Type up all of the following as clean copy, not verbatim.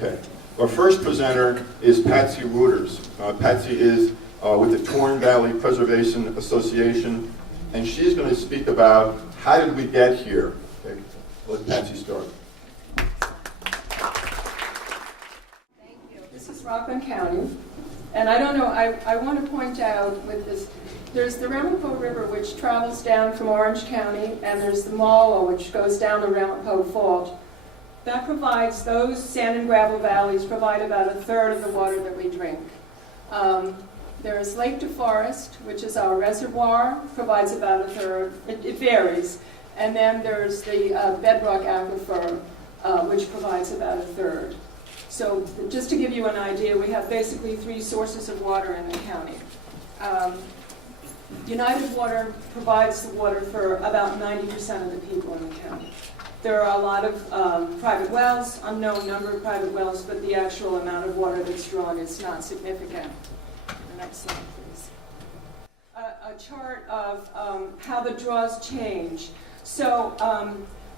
Okay. Our first presenter is Patsy Wooters. Patsy is with the Torn Valley Preservation Association, and she's going to speak about how did we get here. Okay. Let Patsy start. Thank you. This is Rockland County, and I don't know, I want to point out with this, there's the Ramapo River, which travels down from Orange County, and there's the Mala, which goes down the Ramapo Fault. That provides, those sand and gravel valleys provide about a third of the water that we drink. There's Lake DeForest, which is our reservoir, provides about a third. It varies. And then there's the bedrock aquifer, which provides about a third. So just to give you an idea, we have basically 3 sources of water in the county. United Water provides the water for about 90% of the people in the county. There are a lot of private wells, unknown number of private wells, but the actual amount of water that's drawn is not significant. The next slide, please. A chart of how the draws change. So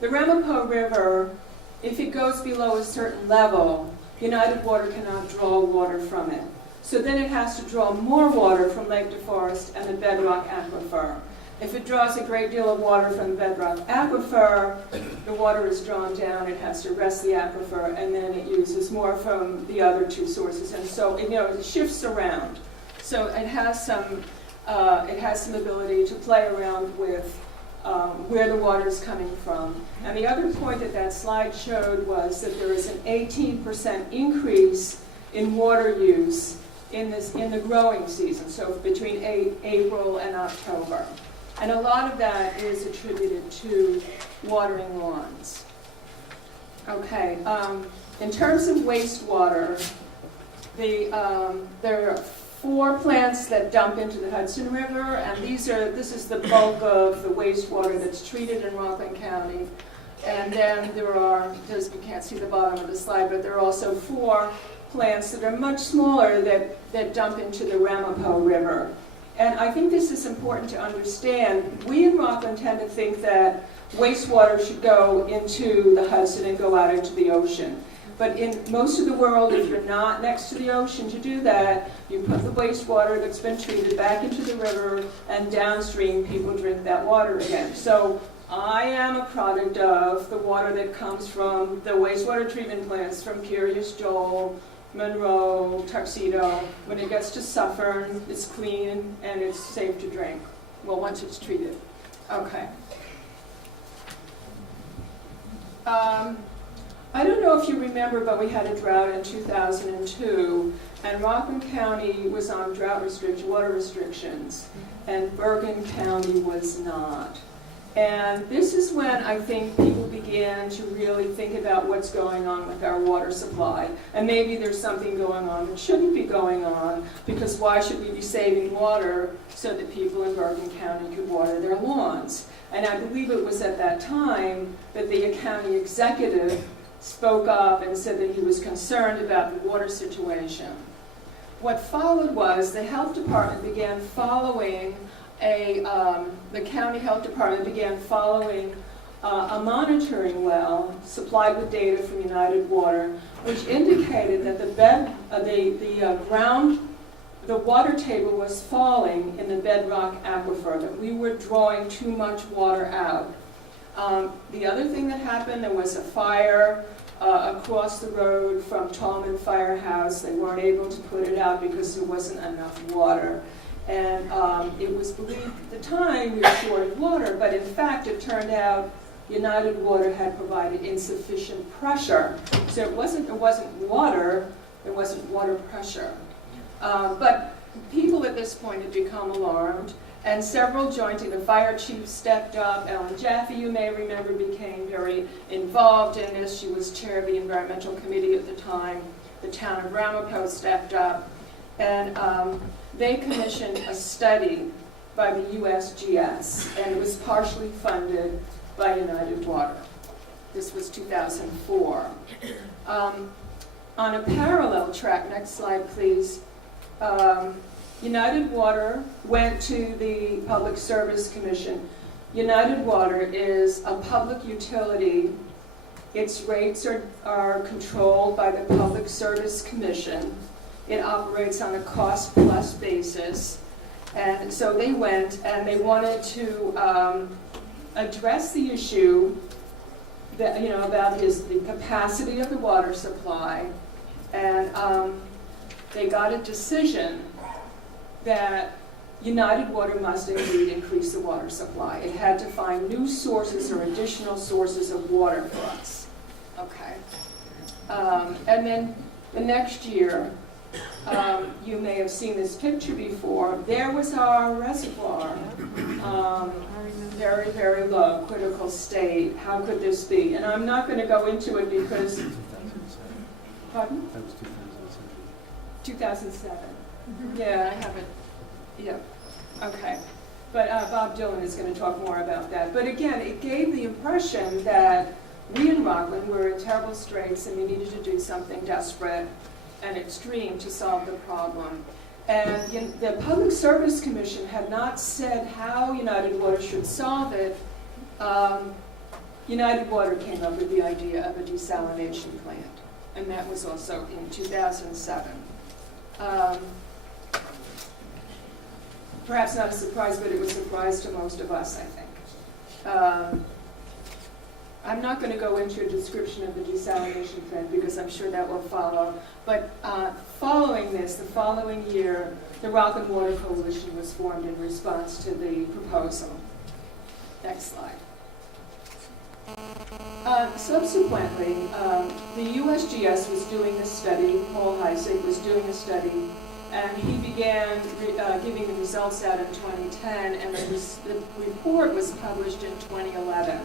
the Ramapo River, if it goes below a certain level, United Water cannot draw water from it. So then it has to draw more water from Lake DeForest and the bedrock aquifer. If it draws a great deal of water from the bedrock aquifer, the water is drawn down, it has to rest the aquifer, and then it uses more from the other 2 sources. And so it shifts around. So it has some ability to play around with where the water is coming from. And the other point that slide showed was that there is an 18% increase in water use in the growing season, so between April and October. And a lot of that is attributed to watering lawns. Okay, in terms of wastewater, there are 4 plants that dump into the Hudson River, and this is the bulk of the wastewater that's treated in Rockland County. And then you can't see the bottom of the slide, but there are also 4 plants that are much smaller that dump into the Ramapo River. And I think this is important to understand. We in Rockland tend to think that wastewater should go into the Hudson and go out into the ocean. But in most of the world, if you're not next to the ocean to do that, you put the wastewater that's been treated back into the river, and downstream people drink that water again. So I am a product of the water that comes from the wastewater treatment plants from Curious Joel, Monroe, Tuxedo. When it gets to Suffern, it's clean and it's safe to drink. Well, once it's treated. Okay. I don't know if you remember, but we had a drought in 2002, and Rockland County was on water restrictions, and Bergen County was not. And this is when I think people began to really think about what's going on with our water supply. And maybe there's something going on that shouldn't be going on, because why should we be saving water so that people in Bergen County could water their lawns? And I believe it was at that time that the county executive spoke up and said that he was concerned about the water situation. What followed was the health department began following the county health department began following a monitoring well supplied with data from United Water, which indicated that the water table was falling in the bedrock aquifer, that we were drawing too much water out. The other thing that happened, there was a fire across the road from Tallman Firehouse. They weren't able to put it out because there wasn't enough water. And it was believed at the time we were short of water, but in fact it turned out United Water had provided insufficient pressure. So it wasn't water, there wasn't water pressure. But people at this point had become alarmed, and several joined. The fire chief stepped up. Ellen Jaffe, you may remember, became very involved in this. She was chair of the environmental committee at the time. The town of Ramapo stepped up, and they commissioned a study by the USGS, and it was partially funded by United Water. This was 2004. On a parallel track, next slide please, United Water went to the Public Service Commission. United Water is a public utility Its rates are controlled by the Public Service Commission. It operates on a cost-plus basis. And so they went and they wanted to address the issue that, about the capacity of the water supply. And they got a decision that United Water must indeed increase the water supply. It had to find new sources or additional sources of water for us. Okay. And then the next year, you may have seen this picture before. There was our reservoir. Very, very low, critical state. How could this be? And I'm not going to go into it because... Pardon? That was 2007. 2007. Yeah, I have it. Yeah. Okay. But Bob Dylan is going to talk more about that. But again, it gave the impression that we in Rockland were in terrible straits and we needed to do something desperate and extreme to solve the problem. And the Public Service Commission had not said how United Water should solve it. United Water came up with the idea of a desalination plant, and that was also in 2007. Perhaps not a surprise, but it was a surprise to most of us, I think. I'm not going to go into a description of the desalination plant because I'm sure that will follow. But following this, the following year, the Rockland Water Coalition was formed in response to the proposal. Next slide. Subsequently, the USGS was doing a study, Paul Heisig was doing a study, and he began giving the results out in 2010, and the report was published in 2011.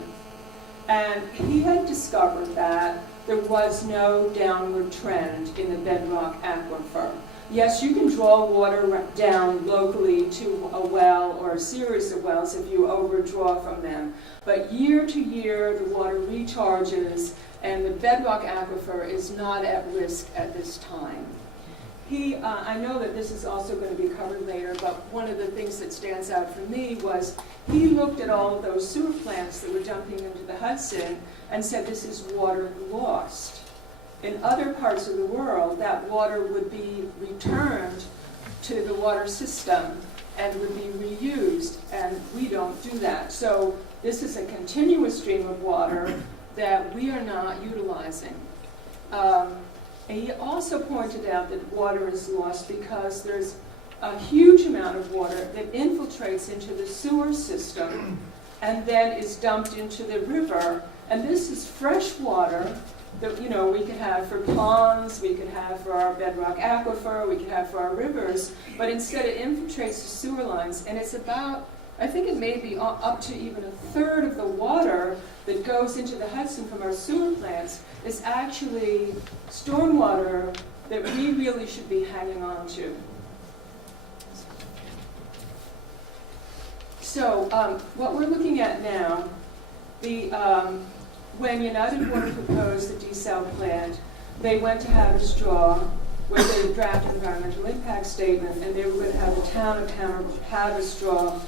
And he had discovered that there was no downward trend in the bedrock aquifer. Yes, you can draw water down locally to a well or a series of wells if you overdraw from them. But year to year, the water recharges, and the bedrock aquifer is not at risk at this time. I know that this is also going to be covered later, but one of the things that stands out for me was he looked at all of those sewer plants that were dumping into the Hudson and said this is water lost. In other parts of the world, that water would be returned to the water system and would be reused, and we don't do that. So this is a continuous stream of water that we are not utilizing. And he also pointed out that water is lost because there's a huge amount of water that infiltrates into the sewer system and then is dumped into the river. And this is fresh water that we could have for ponds, we could have for our bedrock aquifer, we could have for our rivers, but instead it infiltrates the sewer lines, and it's about, I think it may be up to even a third of the water that goes into the Hudson from our sewer plants is actually stormwater that we really should be hanging on to. So what we're looking at now, when United Water proposed the Desal plant, they went to Haverstraw with a draft environmental impact statement, and they were going to have the town of Haverstraw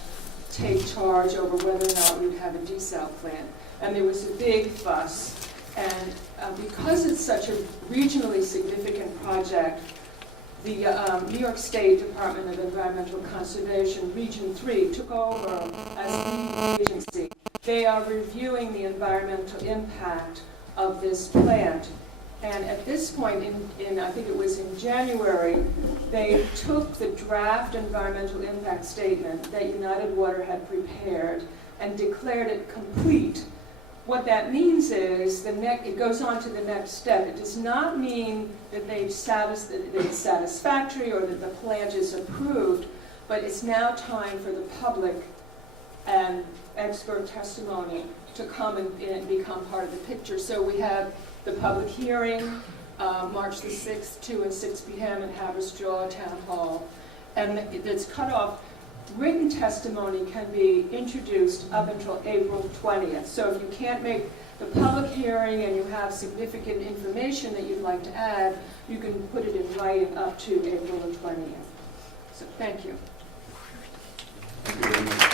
take charge over whether or not we would have a desal plant. And there was a big fuss. And because it's such a regionally significant project, the New York State Department of Environmental Conservation, Region 3, took over as the agency. They are reviewing the environmental impact of this plant. And at this point, I think it was in January, they took the draft environmental impact statement that United Water had prepared and declared it complete. What that means is it goes on to the next step. It does not mean that it's satisfactory or that the plant is approved, but it's now time for the public and expert testimony to come and become part of the picture. So we have the public hearing, March the 6th, 2 and 6 p.m. at Haverstraw Town Hall. And it's cut off. Written testimony can be introduced up until April 20th. So if you can't make the public hearing and you have significant information that you'd like to add, you can put it in writing up to April the 20th. So thank you. Thank you very much.